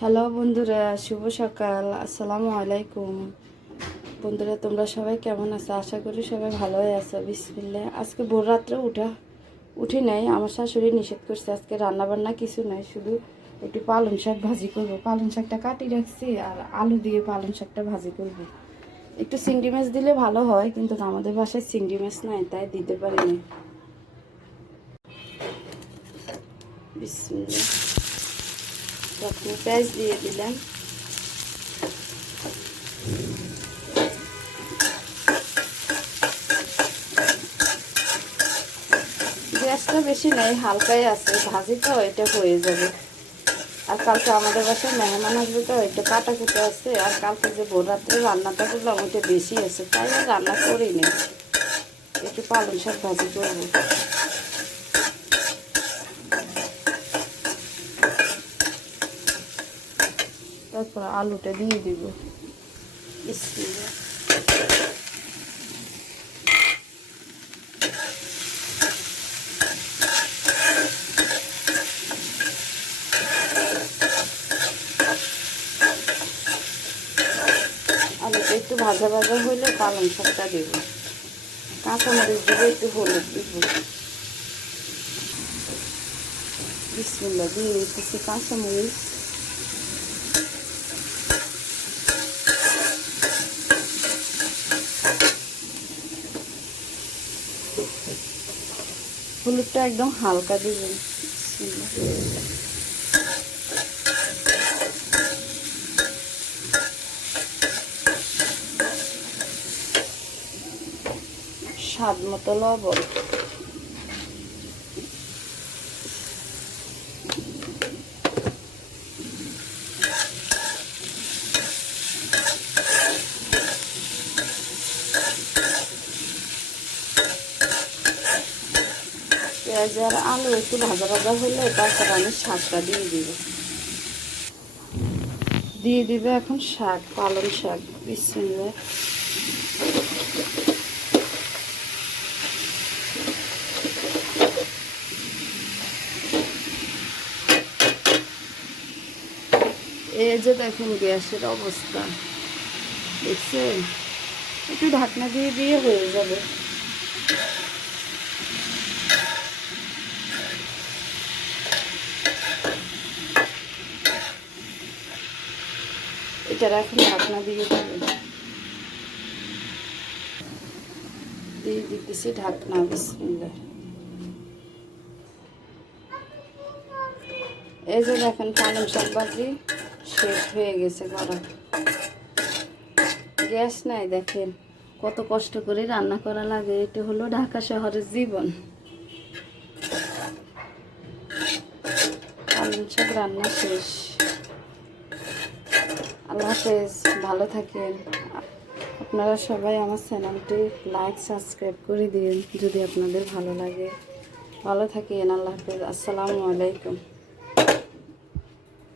Hello বন্ধুরা, শুভ সকাল। আসসালামু আলাইকুম। বন্ধুরা, তোমরা সবাই কেমন আছো? আশা করি সবাই ভালোই আছো। বিসমিল্লা আজকে ভোর রাত্রে উঠা, উঠি নাই। আমার শাশুড়ি নিষেধ করছে, আজকে রান্না বান্না কিছু নাই। শুধু একটু পালং শাক ভাজি করব। পালং শাকটা কাটি রাখছি আর আলু দিয়ে পালং শাকটা ভাজি করব। একটু চিংড়ি মাছ দিলে ভালো হয়, কিন্তু আমাদের বাসায় চিংড়ি মাছ নাই, তাই দিতে পারিনি। বিসমিল্লা প্রথমে পেঁয়াজ দিয়ে দিলাম গ্যাসটা বেশি নেই হালকাই আছে ভাজি তো এটা হয়ে যাবে আর কালকে আমাদের বাসায় মেহমান আসবে তো এটা কাটা কুটো আছে আর কালকে যে ভোর রাত্রে রান্নাটা করলাম ওইটা বেশি আছে তাই আর রান্না করি নি একটু পালং শাক ভাজি করব তারপর আলুটা দিয়ে দিব। আলুটা একটু ভাজা ভাজা হইলে পালং শাকটা দেব। কাঁচামরিচ দিব একটু হলুদ দিব। বিসমিল্লা দিয়ে দিতেছি কাঁচামরিচ। হলুদটা একদম হালকা দিবেন স্বাদ মতো লবণ। পেঁয়াজ আর আলু একটু ভাজা ভাজা হলে তারপর আমি শাকটা দিয়ে দিব। দিয়ে দিবে এখন শাক, পালং শাক, বিসমিল্লাহ। এই যে দেখেন গ্যাসের অবস্থা, দেখছেন? একটু ঢাকনা দিয়ে দিয়ে হয়ে যাবে। এটা এখন ঢাকনা দিয়ে দেবে দিয়ে দিতেছি ঢাকনা, বিসমিল্লাহ। এই যে দেখেন পালং শাক ভাজি শেষ হয়ে গেছে করা। গ্যাস নাই দেখেন, কত কষ্ট করে রান্না করা লাগে, এটা হলো ঢাকা শহরের জীবন। পালং শাক রান্না শেষ। আল্লাহ হাফেজ, ভালো থাকেন। আপনারা সবাই আমার চ্যানেলটি লাইক সাবস্ক্রাইব করে দিন যদি আপনাদের ভালো লাগে। ভালো থাকেন, আল্লাহ হাফেজ। আসসালামু আলাইকুম।